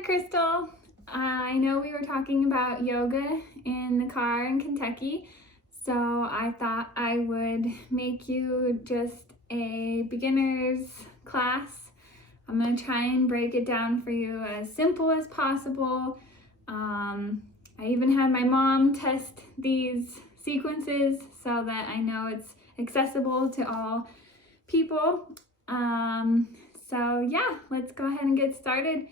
Hi, Crystal. I know we were talking about yoga in the car in Kentucky, so I thought I would make you just a beginner's class. I'm going to try and break it down for you as simple as possible. I even had my mom test these sequences so that I know it's accessible to all people. So yeah, let's go ahead and get started.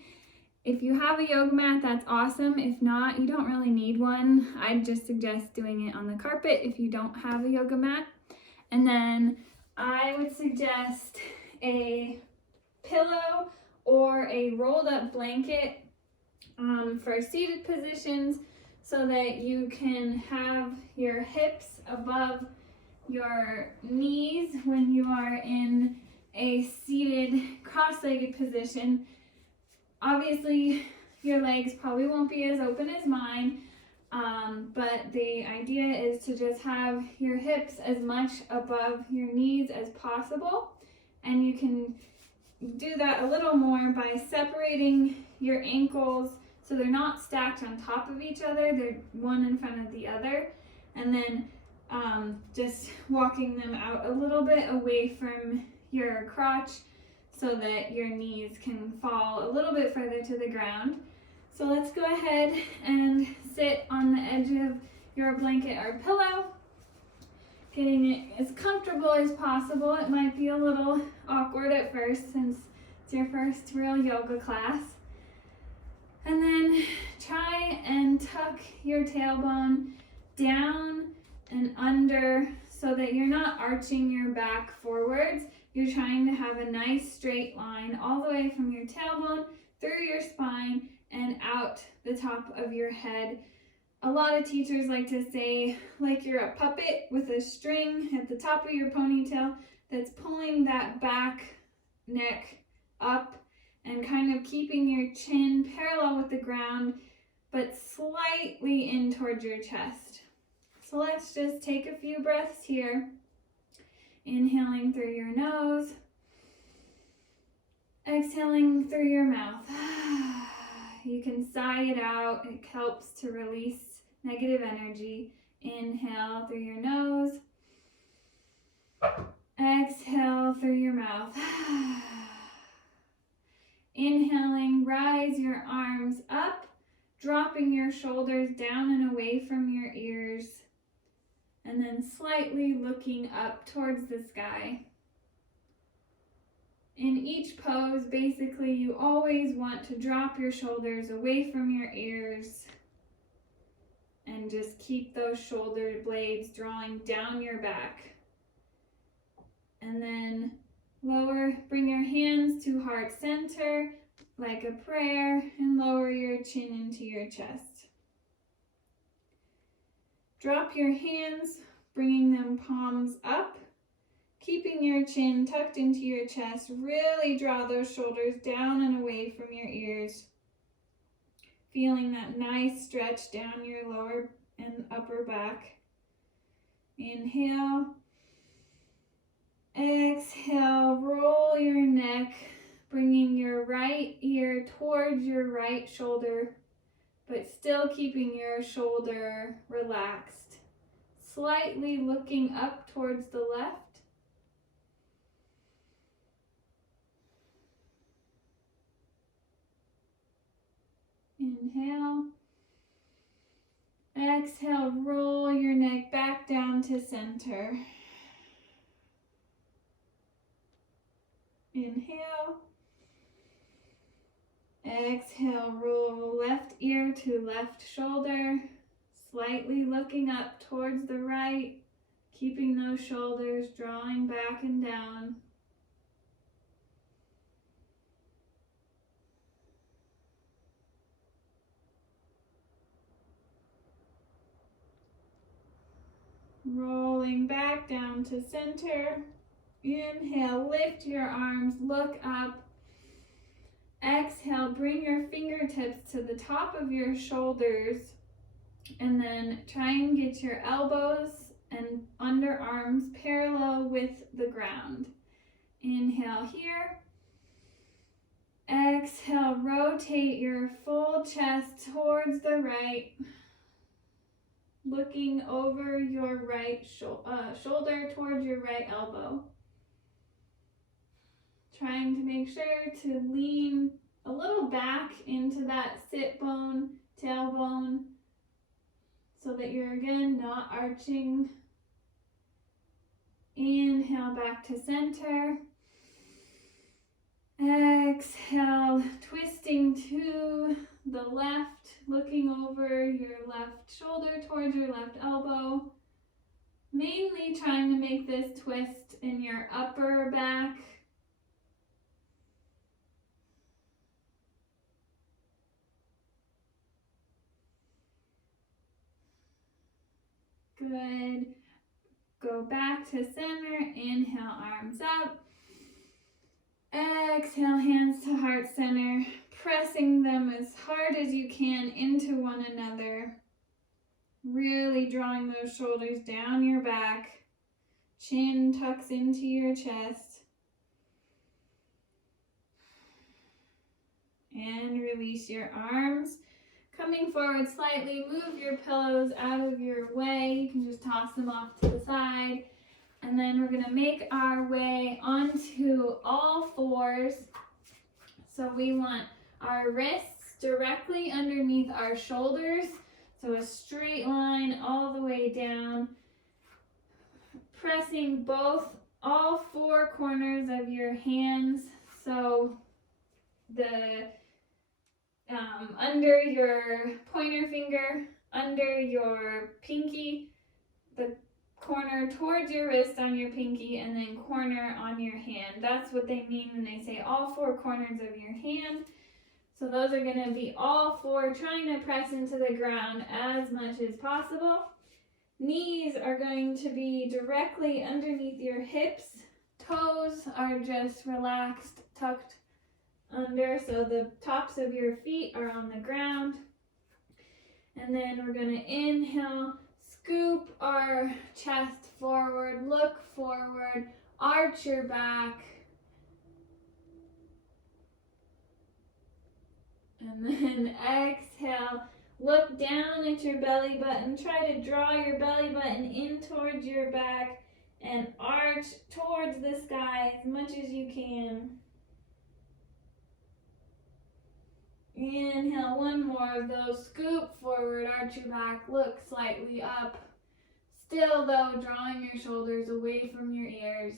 If you have a yoga mat, that's awesome. If not, you don't really need one. I'd just suggest doing it on the carpet if you don't have a yoga mat. And then I would suggest a pillow or a rolled up blanket for seated positions so that you can have your hips above your knees when you are in a seated cross-legged position. Obviously, your legs probably won't be as open as mine, but the idea is to just have your hips as much above your knees as possible. And you can do that a little more by separating your ankles so they're not stacked on top of each other, they're one in front of the other. And then just walking them out a little bit away from your crotch so that your knees can fall a little bit further to the ground. So let's go ahead and sit on the edge of your blanket or pillow, getting it as comfortable as possible. It might be a little awkward at first since it's your first real yoga class. And then try and tuck your tailbone down and under so that you're not arching your back forwards. You're trying to have a nice straight line all the way from your tailbone through your spine and out the top of your head. A lot of teachers like to say like you're a puppet with a string at the top of your ponytail that's pulling that back neck up and kind of keeping your chin parallel with the ground but slightly in towards your chest. So let's just take a few breaths here. Inhaling through your nose, exhaling through your mouth. You can sigh it out. It helps to release negative energy. Inhale through your nose, exhale through your mouth. Inhaling, rise your arms up, dropping your shoulders down and away from your ears, and then slightly looking up towards the sky. In each pose, basically, you always want to drop your shoulders away from your ears and just keep those shoulder blades drawing down your back. And then bring your hands to heart center like a prayer and lower your chin into your chest. Drop your hands, bringing them palms up, keeping your chin tucked into your chest. Really draw those shoulders down and away from your ears. Feeling that nice stretch down your lower and upper back. Inhale. Exhale, roll your neck, bringing your right ear towards your right shoulder, but still keeping your shoulder relaxed. Slightly looking up towards the left. Inhale. Exhale, roll your neck back down to center. Inhale. Exhale, roll left ear to left shoulder, slightly looking up towards the right, keeping those shoulders drawing back and down. Rolling back down to center. Inhale, lift your arms, look up. Exhale, bring your fingertips to the top of your shoulders and then try and get your elbows and underarms parallel with the ground. Inhale here. Exhale, rotate your full chest towards the right, looking over your right shoulder towards your right elbow. Trying to make sure to lean a little back into that sit bone, tailbone, so that you're again not arching. Inhale back to center. Exhale, twisting to the left, looking over your left shoulder towards your left elbow. Mainly trying to make this twist in your upper back. Good. Go back to center. Inhale, arms up. Exhale, hands to heart center, pressing them as hard as you can into one another. Really drawing those shoulders down your back. Chin tucks into your chest. And release your arms. Coming forward slightly, move your pillows out of your way. You can just toss them off to the side. And then we're going to make our way onto all fours. So we want our wrists directly underneath our shoulders. So a straight line all the way down. Pressing all four corners of your hands. So the under your pointer finger, under your pinky, the corner towards your wrist on your pinky, and then corner on your hand. That's what they mean when they say all four corners of your hand. So those are going to be all four, trying to press into the ground as much as possible. Knees are going to be directly underneath your hips. Toes are just relaxed, tucked under, so the tops of your feet are on the ground. And then we're going to inhale, scoop our chest forward, look forward, arch your back. And then exhale, look down at your belly button. Try to draw your belly button in towards your back and arch towards the sky as much as you can. Inhale, one more of those. Scoop forward, arch your back, look slightly up. Still though, drawing your shoulders away from your ears.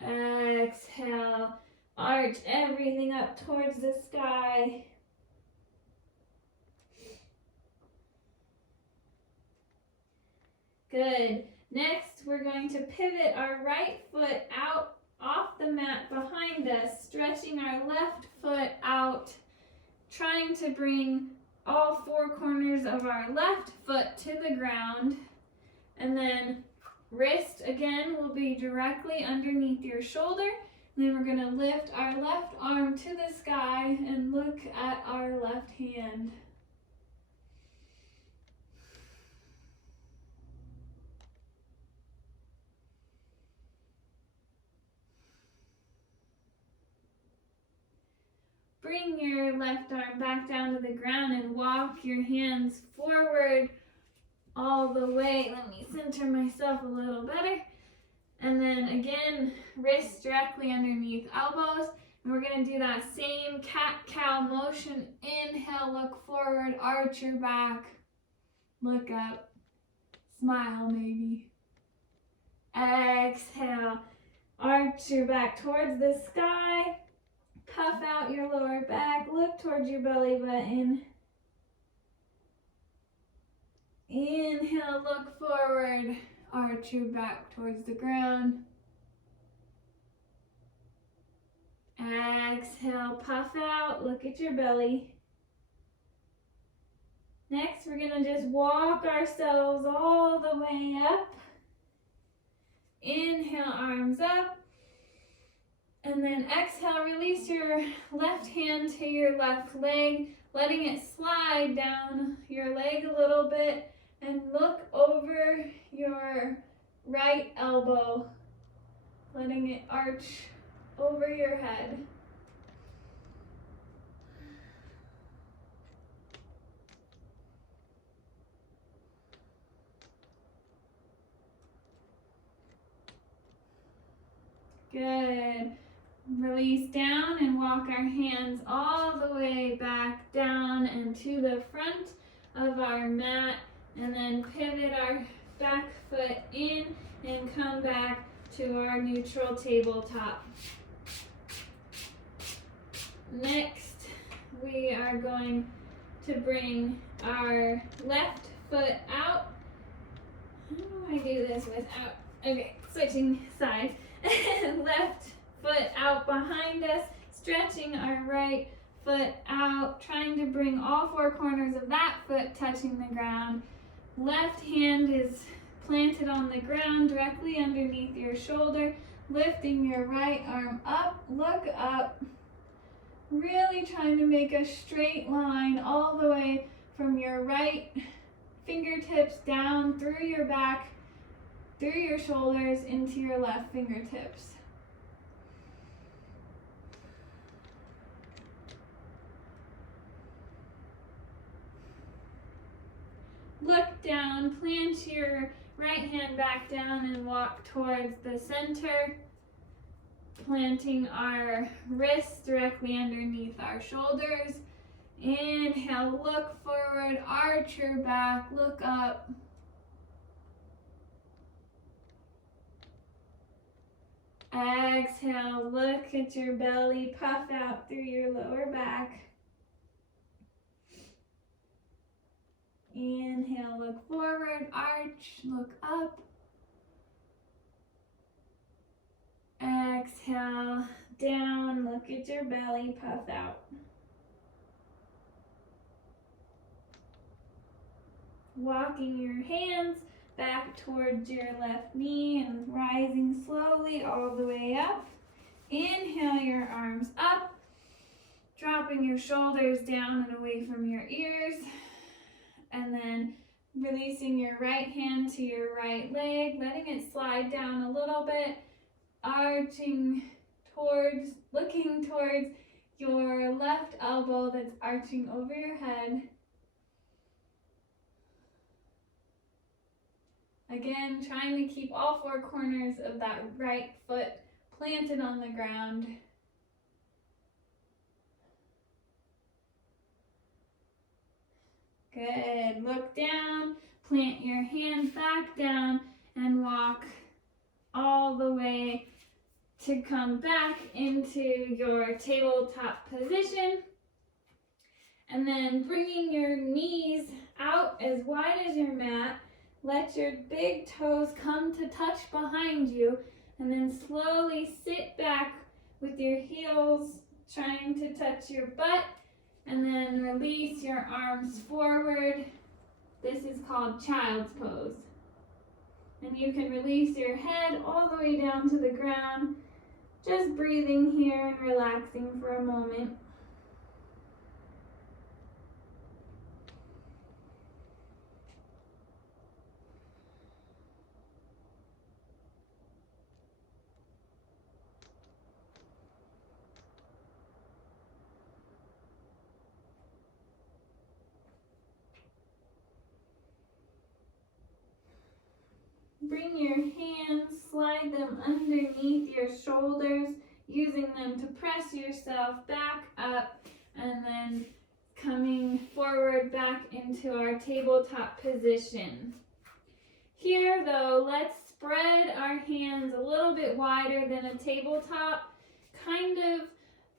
Exhale, arch everything up towards the sky. Good. Next, we're going to pivot our right foot out off the mat behind us, stretching our left foot out, trying to bring all four corners of our left foot to the ground. And then wrist again will be directly underneath your shoulder. And then we're going to lift our left arm to the sky and look at our left hand. Bring your left arm back down to the ground and walk your hands forward all the way. Let me center myself a little better. And then again, wrists directly underneath elbows. And we're going to do that same cat-cow motion. Inhale, look forward, arch your back, look up, smile maybe. Exhale, arch your back towards the sky. Puff out your lower back, look towards your belly button. Inhale, look forward, arch your back towards the ground. Exhale, puff out, look at your belly. Next, we're going to just walk ourselves all the way up. Inhale, arms up. And then exhale, release your left hand to your left leg, letting it slide down your leg a little bit, and look over your right elbow, letting it arch over your head. Good. Release down and walk our hands all the way back down and to the front of our mat, and then pivot our back foot in and come back to our neutral tabletop. Next, we are going to bring our left foot out. How do I do this without? Okay, switching sides. Left foot out behind us, stretching our right foot out, trying to bring all four corners of that foot touching the ground. Left hand is planted on the ground directly underneath your shoulder, lifting your right arm up, look up, really trying to make a straight line all the way from your right fingertips down through your back, through your shoulders into your left fingertips. Look down, plant your right hand back down and walk towards the center, planting our wrists directly underneath our shoulders. Inhale, look forward, arch your back, look up. Exhale, look at your belly, puff out through your lower back. Inhale, look forward, arch, look up. Exhale, down, look at your belly, puff out. Walking your hands back towards your left knee and rising slowly all the way up. Inhale your arms up, dropping your shoulders down and away from your ears. And then releasing your right hand to your right leg, letting it slide down a little bit, arching towards, looking towards your left elbow that's arching over your head. Again, trying to keep all four corners of that right foot planted on the ground. Good. Look down, plant your hands back down, and walk all the way to come back into your tabletop position. And then bringing your knees out as wide as your mat. Let your big toes come to touch behind you, and then slowly sit back with your heels trying to touch your butt. And then release your arms forward. This is called child's pose. And you can release your head all the way down to the ground, just breathing here and relaxing for a moment. Bring your hands, slide them underneath your shoulders, using them to press yourself back up, and then coming forward back into our tabletop position. Here though, let's spread our hands a little bit wider than a tabletop, kind of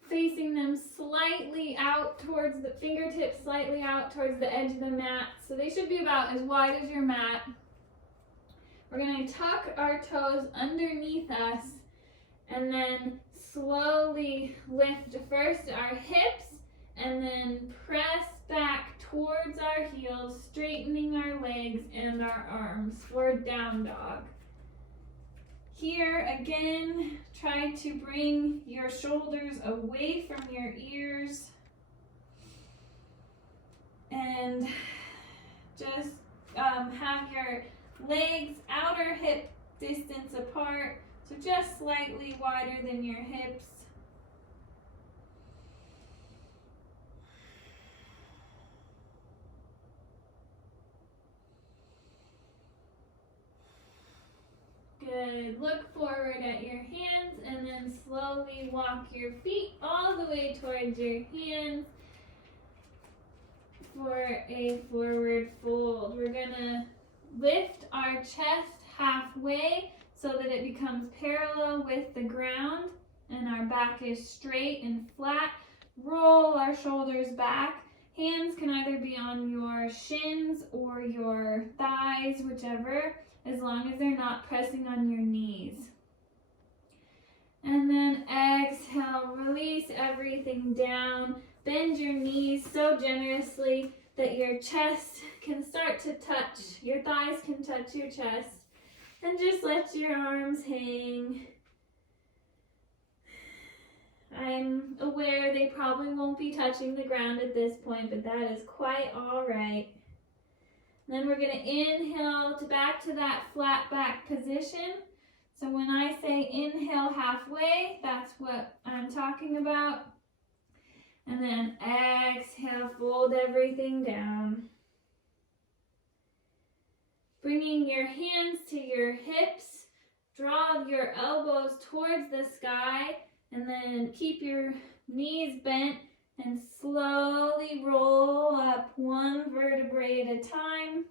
facing them slightly out towards the fingertips, slightly out towards the edge of the mat. So they should be about as wide as your mat. We're going to tuck our toes underneath us and then slowly lift first our hips and then press back towards our heels, straightening our legs and our arms for down dog. Here again, try to bring your shoulders away from your ears and just have your legs outer hip distance apart, So just slightly wider than your hips. Good. Look forward at your hands and then slowly walk your feet all the way towards your hands for a forward fold. We're gonna lift our chest halfway so that it becomes parallel with the ground and our back is straight and flat. Roll our shoulders back. Hands can either be on your shins or your thighs, whichever, as long as they're not pressing on your knees. And then exhale, release everything down. Bend your knees so generously that your chest can start to touch, your thighs can touch your chest. And just let your arms hang. I'm aware they probably won't be touching the ground at this point, but that is quite all right. Then we're going to inhale back to that flat back position. So when I say inhale halfway, that's what I'm talking about. And then exhale, fold everything down. Bringing your hands to your hips, draw your elbows towards the sky, and then keep your knees bent and slowly roll up one vertebrae at a time,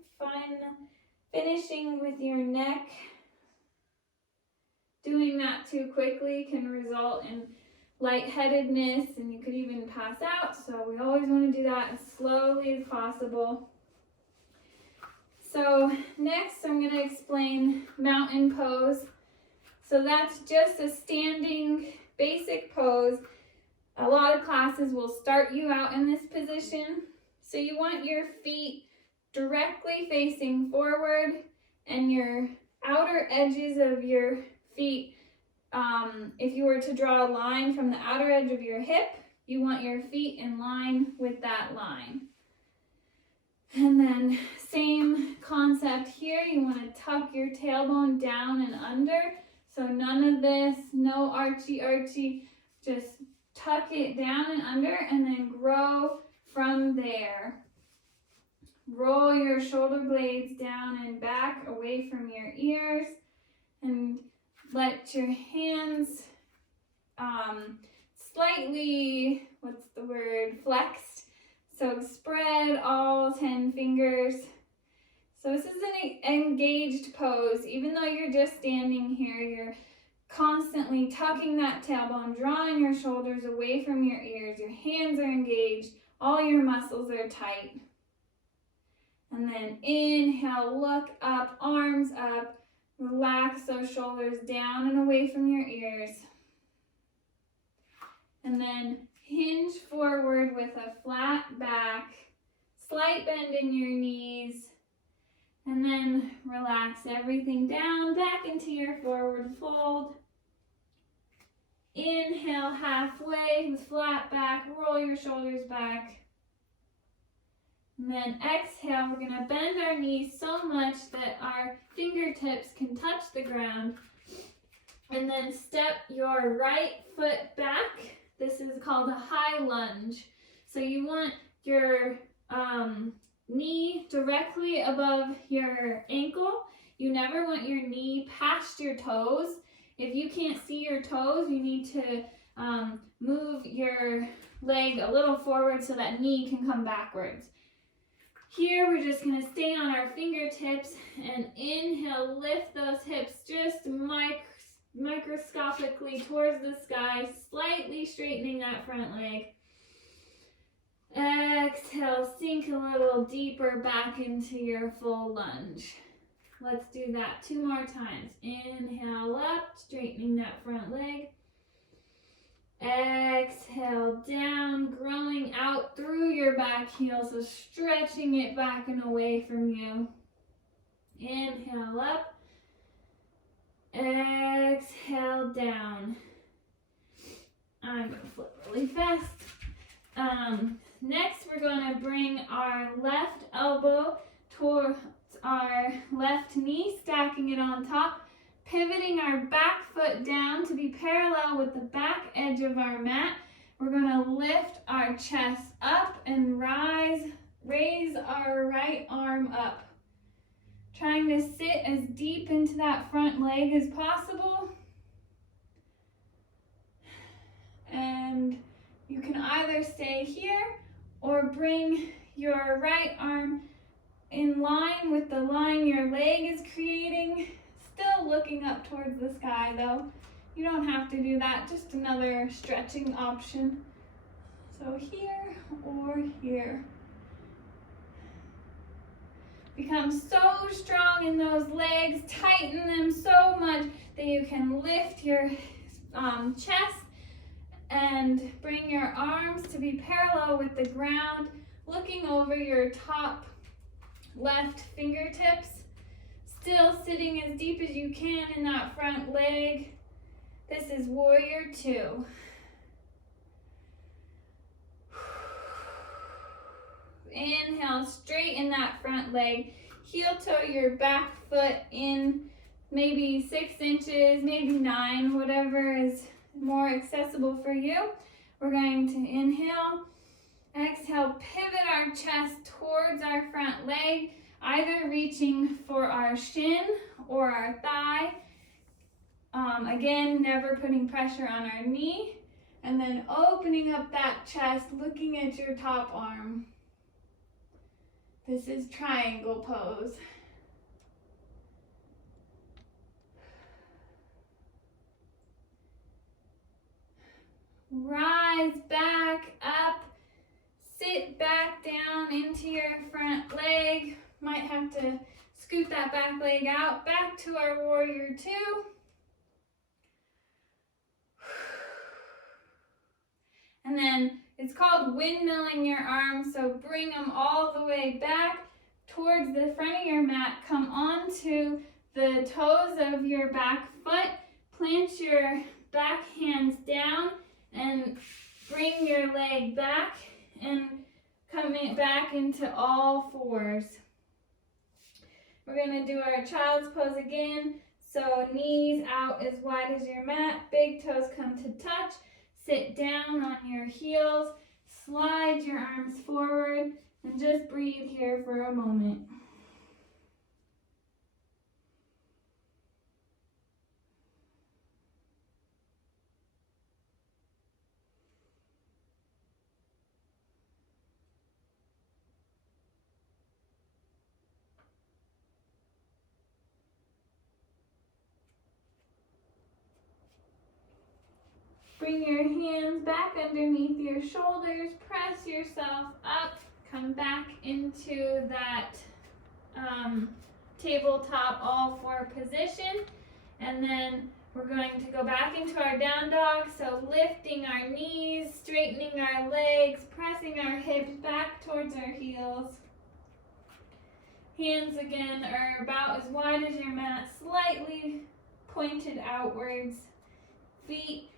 finishing with your neck. Doing that too quickly can result in lightheadedness and you could even pass out, so we always want to do that as slowly as possible. So next I'm going to explain mountain pose. So that's just a standing basic pose. A lot of classes will start you out in this position. So you want your feet directly facing forward and your outer edges of your feet, if you were to draw a line from the outer edge of your hip, you want your feet in line with that line. And then same concept here, you want to tuck your tailbone down and under. So none of this, no archy, just tuck it down and under and then grow from there. Roll your shoulder blades down and back away from your ears and let your hands slightly, flexed. So spread all 10 fingers. So this is an engaged pose. Even though you're just standing here, you're constantly tucking that tailbone, drawing your shoulders away from your ears. Your hands are engaged. All your muscles are tight. And then inhale, look up, arms up. Relax those shoulders down and away from your ears. And then hinge forward with a flat back, slight bend in your knees, and then relax everything down, back into your forward fold. Inhale halfway with flat back, roll your shoulders back. And then exhale, we're going to bend our knees so much that our fingertips can touch the ground. And then step your right foot back. This is called a high lunge. So you want your knee directly above your ankle. You never want your knee past your toes. If you can't see your toes, you need to move your leg a little forward so that knee can come backwards. Here, we're just going to stay on our fingertips and inhale, lift those hips just microscopically towards the sky, slightly straightening that front leg. Exhale, sink a little deeper back into your full lunge. Let's do that 2 more times. Inhale up, straightening that front leg. Exhale down, growing out through your back heel, so stretching it back and away from you. Inhale up. Exhale down. I'm going to flip really fast. Next, we're going to bring our left elbow towards our left knee, stacking it on top. pivoting our back foot down to be parallel with the back edge of our mat. We're going to lift our chest up and raise our right arm up. Trying to sit as deep into that front leg as possible. And you can either stay here or bring your right arm in line with the line your leg is creating. Still looking up towards the sky though. You don't have to do that, just another stretching option. So here or here. Become so strong in those legs, tighten them so much that you can lift your chest and bring your arms to be parallel with the ground, looking over your top left fingertips, still sitting as deep as you can in that front leg. This is warrior 2. Inhale, straighten that front leg. Heel toe your back foot in maybe 6 inches, maybe 9, whatever is more accessible for you. We're going to inhale, exhale, pivot our chest towards our front leg, either reaching for our shin or our thigh. Again, never putting pressure on our knee. And then opening up that chest, looking at your top arm. This is triangle pose. Rise back up, sit back down into your front leg. Might have to scoot that back leg out, back to our warrior 2. And then it's called windmilling your arms, so bring them all the way back towards the front of your mat. Come onto the toes of your back foot, plant your back hands down, and bring your leg back and come back into all 4s. We're going to do our child's pose again. So knees out as wide as your mat, big toes come to touch. Sit down on your heels, slide your arms forward, and just breathe here for a moment. Bring your hands back underneath your shoulders, press yourself up, come back into that tabletop all 4 position, and then we're going to go back into our down dog, so lifting our knees, straightening our legs, pressing our hips back towards our heels. Hands again are about as wide as your mat, slightly pointed outwards. Feet.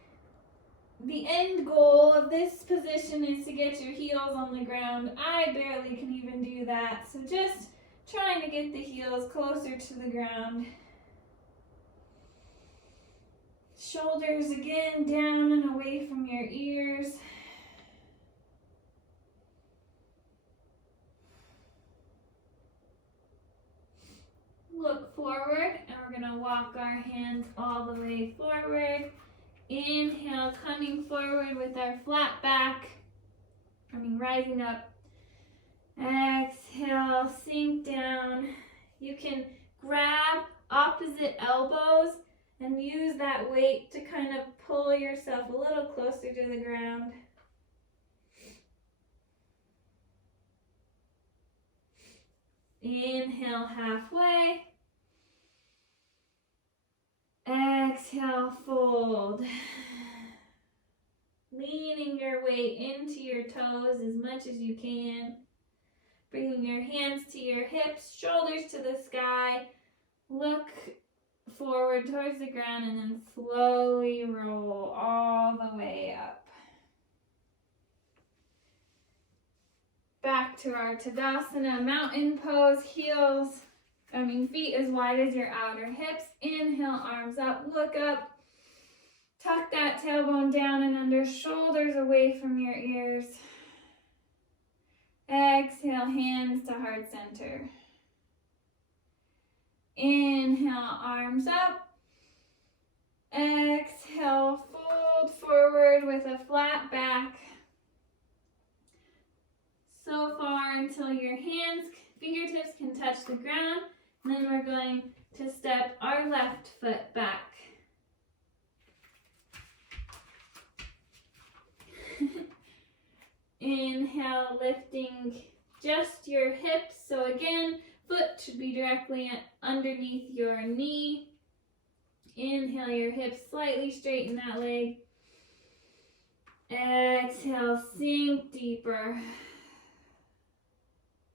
The end goal of this position is to get your heels on the ground. I barely can even do that, so just trying to get the heels closer to the ground. Shoulders again down and away from your ears. Look forward, and we're going to walk our hands all the way forward. Inhale, coming forward with our flat back, rising up. Exhale, sink down. You can grab opposite elbows and use that weight to kind of pull yourself a little closer to the ground. Inhale, halfway. Exhale, fold. Leaning your weight into your toes as much as you can. Bringing your hands to your hips, shoulders to the sky. Look forward towards the ground and then slowly roll all the way up. Back to our Tadasana mountain pose, heels feet as wide as your outer hips. Inhale, arms up, look up. Tuck that tailbone down and under, shoulders away from your ears. Exhale, hands to heart center. Inhale, arms up. Exhale, fold forward with a flat back. So far until your fingertips can touch the ground. And then we're going to step our left foot back. Inhale, lifting just your hips. So again, foot should be directly underneath your knee. Inhale, your hips slightly straighten that leg. Exhale, sink deeper.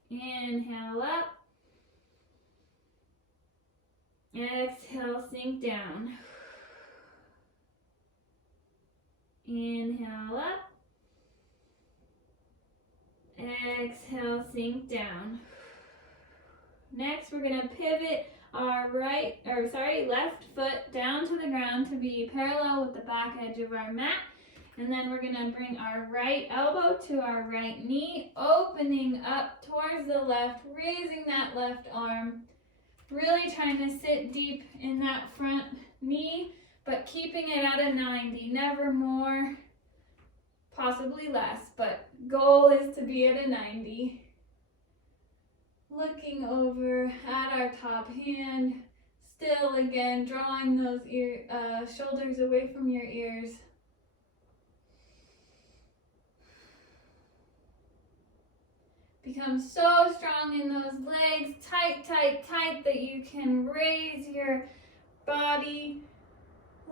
Inhale up. Exhale, sink down. Inhale up. Exhale, sink down. Next, we're going to pivot our left foot down to the ground to be parallel with the back edge of our mat. And then we're going to bring our right elbow to our right knee, opening up towards the left, raising that left arm. Really trying to sit deep in that front knee, but keeping it at a 90, never more, possibly less, but goal is to be at a 90. Looking over at our top hand, still again, drawing those shoulders away from your ears. Become so strong in those legs, tight, tight, tight, that you can raise your body.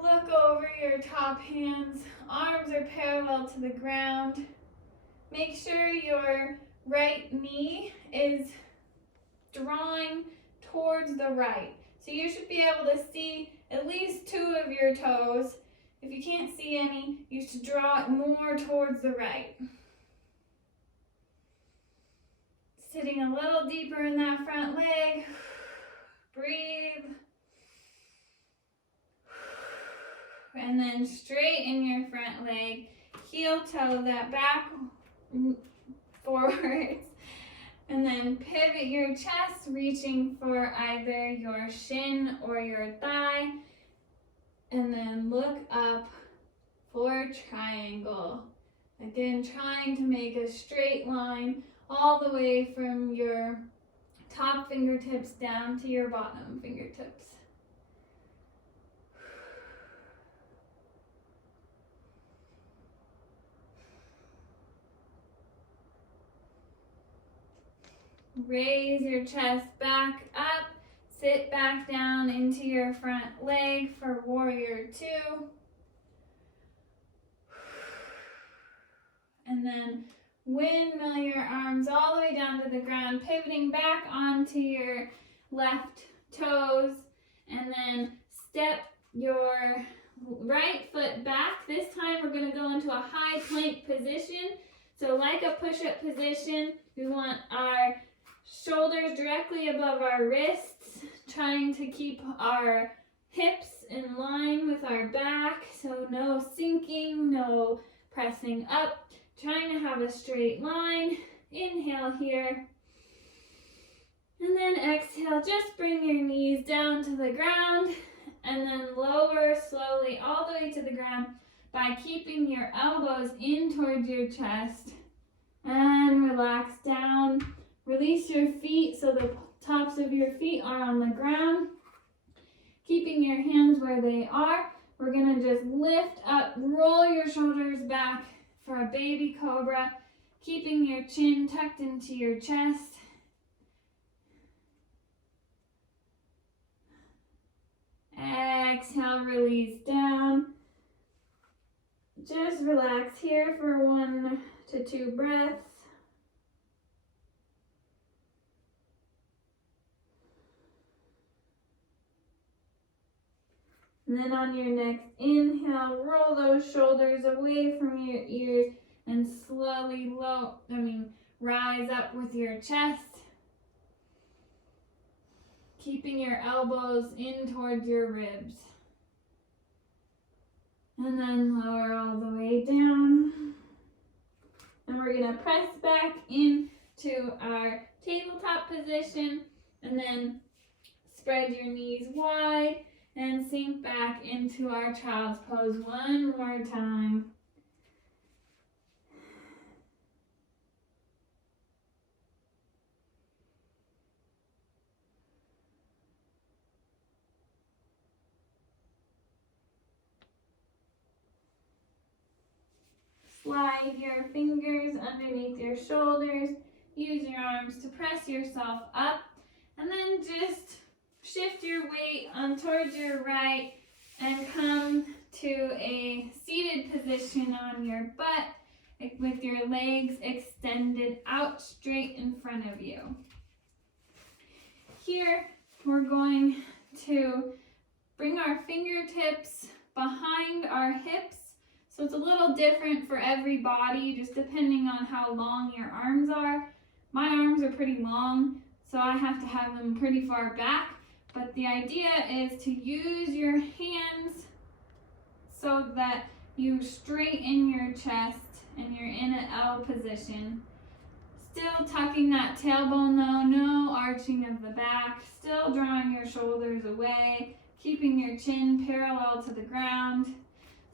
Look over your top hands. Arms are parallel to the ground. Make sure your right knee is drawing towards the right. So you should be able to see at least 2 of your toes. If you can't see any, you should draw it more towards the right. Sitting a little deeper in that front leg. Breathe. And then straighten your front leg. Heel toe that back forwards. And then pivot your chest, reaching for either your shin or your thigh. And then look up for triangle. Again, trying to make a straight line all the way from your top fingertips down to your bottom fingertips. Raise your chest back up, sit back down into your front leg for warrior 2. And then windmill your arms all the way down to the ground, pivoting back onto your left toes, and then step your right foot back. This time we're going to go into a high plank position. So like a push-up position, we want our shoulders directly above our wrists, trying to keep our hips in line with our back, so no sinking, no pressing up, trying to have a straight line. Inhale here, and then exhale, just bring your knees down to the ground, and then lower slowly all the way to the ground by keeping your elbows in towards your chest, and relax down. Release your feet so the tops of your feet are on the ground. Keeping your hands where they are, we're going to just lift up, roll your shoulders back for a baby cobra, keeping your chin tucked into your chest. Exhale, release down. Just relax here for 1 to 2 breaths. And then on your next inhale, roll those shoulders away from your ears and slowly rise up with your chest. keeping your elbows in towards your ribs. And then lower all the way down. And we're gonna press back into our tabletop position and then spread your knees wide and sink back into our child's pose one more time. Slide your fingers underneath your shoulders. Use your arms to press yourself up. And then just shift your weight on towards your right and come to a seated position on your butt with your legs extended out straight in front of you. Here, we're going to bring our fingertips behind our hips. So it's a little different for every body, just depending on how long your arms are. My arms are pretty long, so I have to have them pretty far back. But the idea is to use your hands so that you straighten your chest and you're in an L position. Still tucking that tailbone though, no arching of the back. Still drawing your shoulders away, keeping your chin parallel to the ground.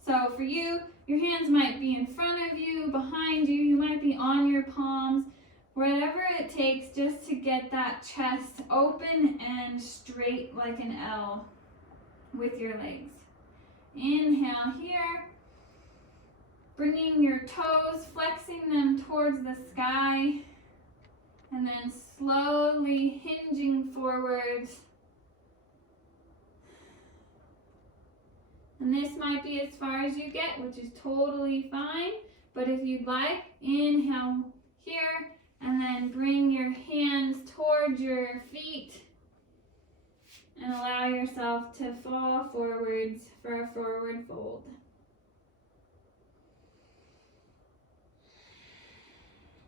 So for you, your hands might be in front of you, behind you, you might be on your palms, whatever it takes just to get that chest open and straight like an L with your legs. Inhale here, bringing your toes, flexing them towards the sky, and then slowly hinging forwards. And this might be as far as you get, which is totally fine. But if you'd like, inhale here, and then bring your hands towards your feet and allow yourself to fall forwards for a forward fold.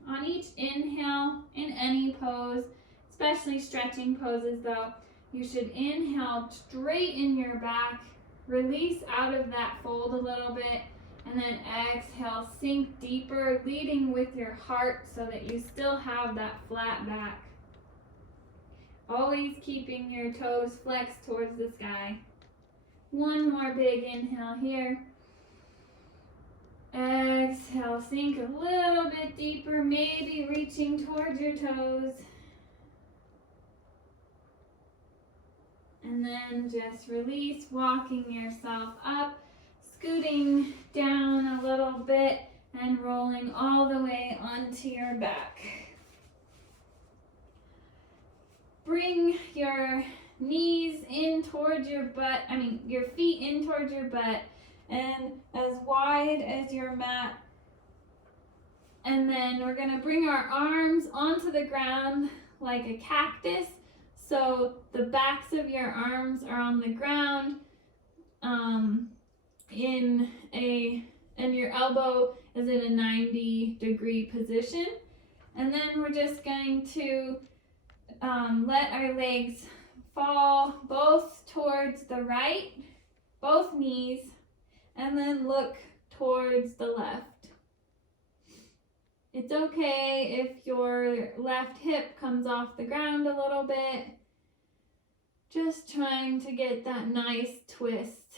On each inhale, in any pose, especially stretching poses though, you should inhale, straighten your back, release out of that fold a little bit, and then exhale, sink deeper, leading with your heart so that you still have that flat back. Always keeping your toes flexed towards the sky. One more big inhale here. Exhale, sink a little bit deeper, maybe reaching towards your toes. And then just release, walking yourself up, scooting down a little bit and rolling all the way onto your back. Bring your knees in towards your butt, your feet in towards your butt and as wide as your mat. And then we're gonna bring our arms onto the ground like a cactus. So the backs of your arms are on the ground, and your elbow is in a 90-degree position. And then we're just going to let our legs fall both towards the right, both knees, and then look towards the left. It's okay if your left hip comes off the ground a little bit. Just trying to get that nice twist.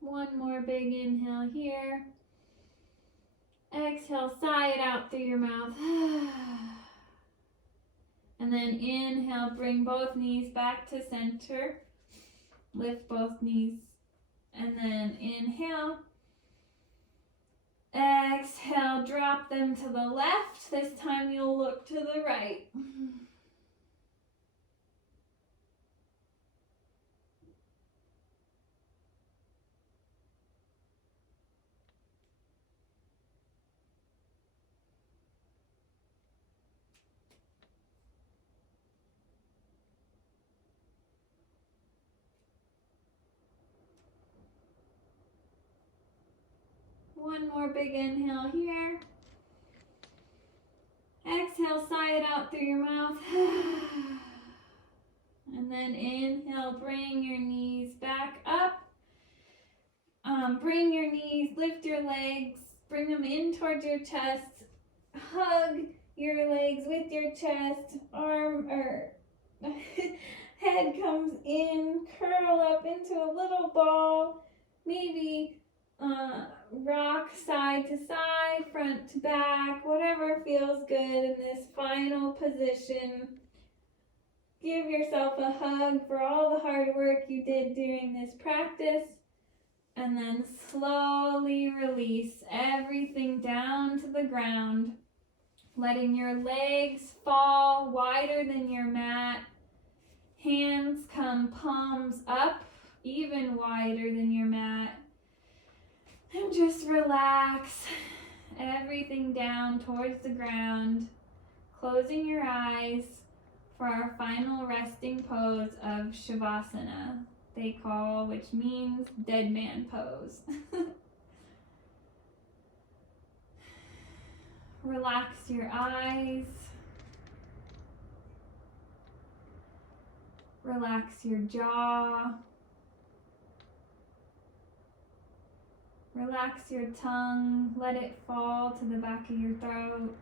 One more big inhale here. Exhale, sigh it out through your mouth. And then inhale, bring both knees back to center. Lift both knees. And then inhale. Exhale, drop them to the left. This time you'll look to the right. One more big inhale here. Exhale, sigh it out through your mouth. And then inhale, bring your knees back up. Bring your knees, lift your legs, bring them in towards your chest. Hug your legs with your chest. Head comes in, curl up into a little ball. Maybe rock side to side, front to back, whatever feels good in this final position. Give yourself a hug for all the hard work you did during this practice, and then slowly release everything down to the ground, letting your legs fall wider than your mat. Hands come palms up, even wider than your mat. And just relax everything down towards the ground, closing your eyes for our final resting pose of Shavasana, which means dead man pose. Relax your eyes. Relax your jaw. Relax your tongue. Let it fall to the back of your throat.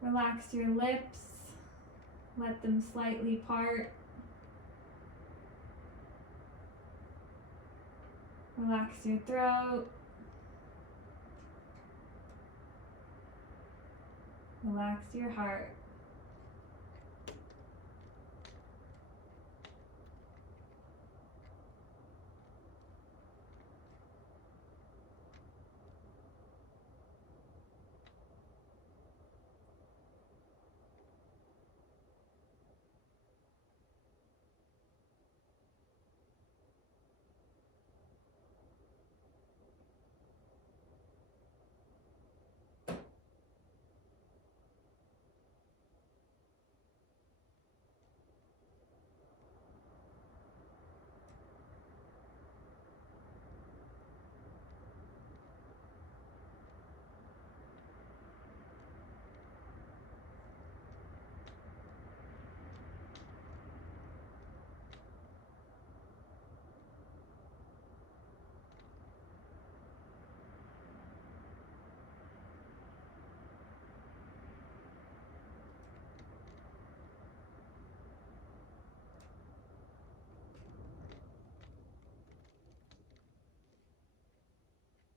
Relax your lips. Let them slightly part. Relax your throat. Relax your heart.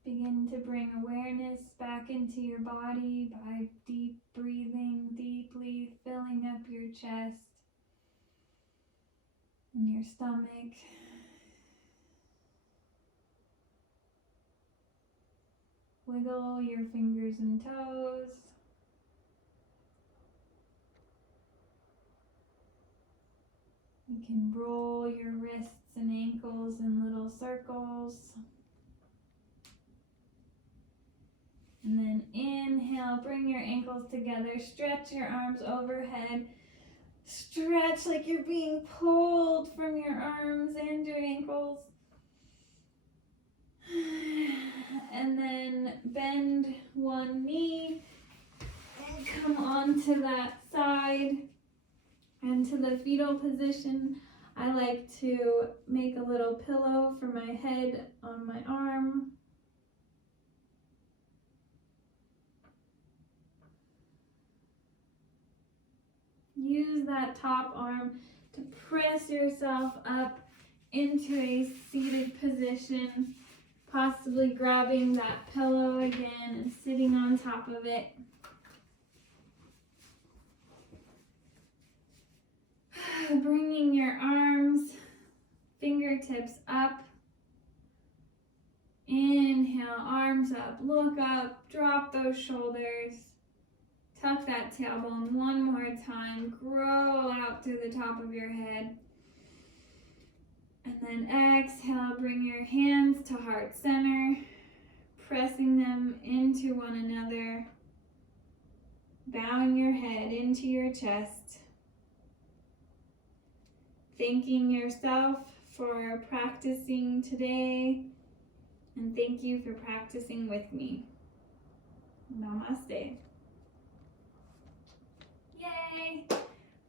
Begin to bring awareness back into your body by deep breathing, deeply filling up your chest and your stomach. Wiggle your fingers and toes. You can roll your wrists and ankles in little circles. And then inhale, bring your ankles together, stretch your arms overhead. Stretch like you're being pulled from your arms and your ankles. And then bend one knee and come onto that side and to the fetal position. I like to make a little pillow for my head on my arm. Use that top arm to press yourself up into a seated position, possibly grabbing that pillow again and sitting on top of it. Bringing your arms, fingertips up. Inhale, arms up, look up, drop those shoulders. Tuck that tailbone one more time. Grow out through the top of your head. And then exhale, bring your hands to heart center, pressing them into one another. Bowing your head into your chest. Thanking yourself for practicing today, and thank you for practicing with me. Namaste. Yay!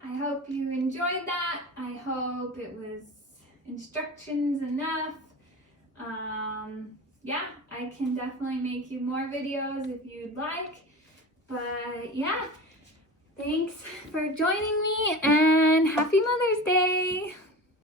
I hope you enjoyed that. I hope it was instructions enough. Yeah, I can definitely make you more videos if you'd like. But yeah, thanks for joining me and happy Mother's Day!